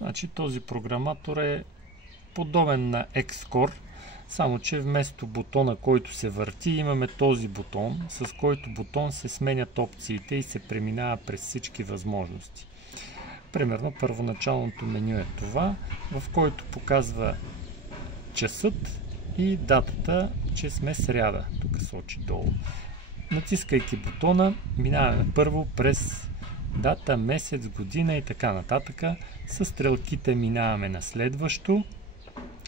Значи този програматор е подобен на Xcore, само че вместо бутона, който се върти, имаме този бутон, с който бутон се сменят опциите и се преминава през всички възможности. Примерно първоначалното меню е това, в който показва часът и датата, че сме сряда. Тук сочи долу. Натискайки бутона, минаваме първо през дата, месец, година и така нататък. С стрелките минаваме на следващо.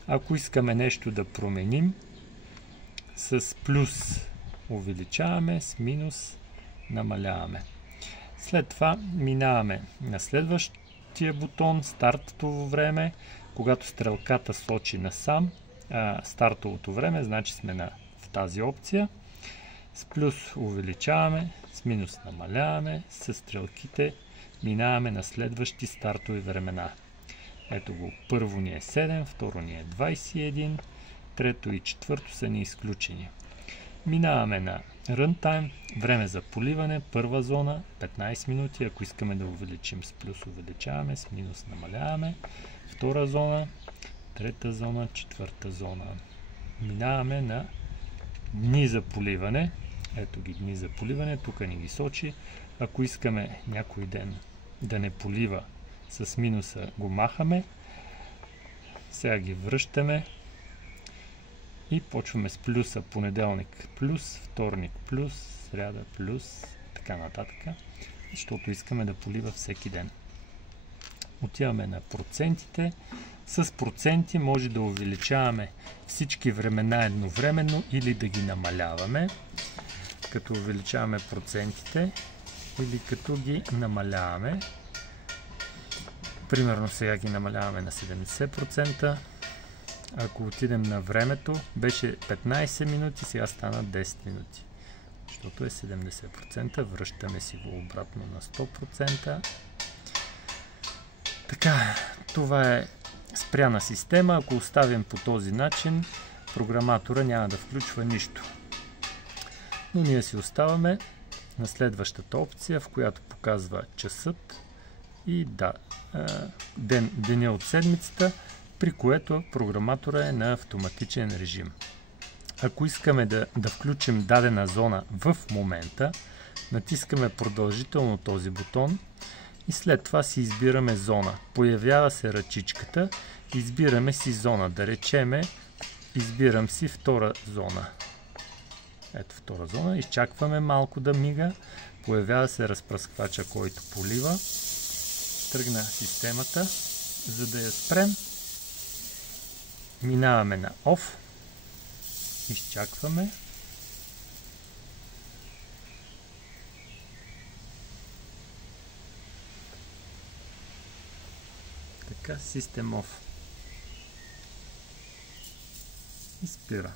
Ако искаме нещо да променим, с плюс увеличаваме, с минус намаляваме. След това минаваме на следващия бутон, стартово време. Когато стрелката сочи насам, стартовото време, значи сме в тази опция. С плюс увеличаваме, с минус намаляваме, с стрелките минаваме на следващи стартови времена. Ето го, първо ни е 7, второ ни е 21, трето и четвърто са ни изключени. Минаваме на Runtime, време за поливане, първа зона, 15 минути, ако искаме да увеличим с плюс увеличаваме, с минус намаляваме, втора зона, трета зона, четвърта зона. Минаваме на дни за поливане, ето ги дни за поливане, тук ни ги сочи. Ако искаме някой ден да не полива, с минуса го махаме. Сега ги връщаме и почваме с плюса. Понеделник плюс, вторник плюс, сряда плюс, така нататък, защото искаме да полива всеки ден. Отиваме на процентите. С проценти може да увеличаваме всички времена едновременно или да ги намаляваме, като увеличаваме процентите или като ги намаляваме. Примерно сега ги намаляваме на 70%. Ако отидем на времето, беше 15 минути, сега стана 10 минути. Защото е 70%. Връщаме си го обратно на 100%. Така, това е спряна система. Ако оставим по този начин, програматора няма да включва нищо. Но ние си оставаме на следващата опция, в която показва часът и деня от седмицата, при което програматора е на автоматичен режим. Ако искаме да включим дадена зона в момента, натискаме продължително този бутон и след това си избираме зона. Появява се ръчичката, избираме си зона. Да речеме, избирам си втора зона. Ето втора зона. Изчакваме малко да мига. Появява се разпръсквача, който полива. Тръгна системата. За да я спрем, минаваме на OFF. Изчакваме. Така, System Off. И спира.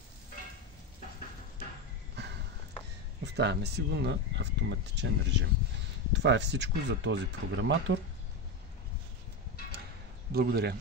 Оставяме си го на автоматичен режим. Това е всичко за този програматор. Благодаря.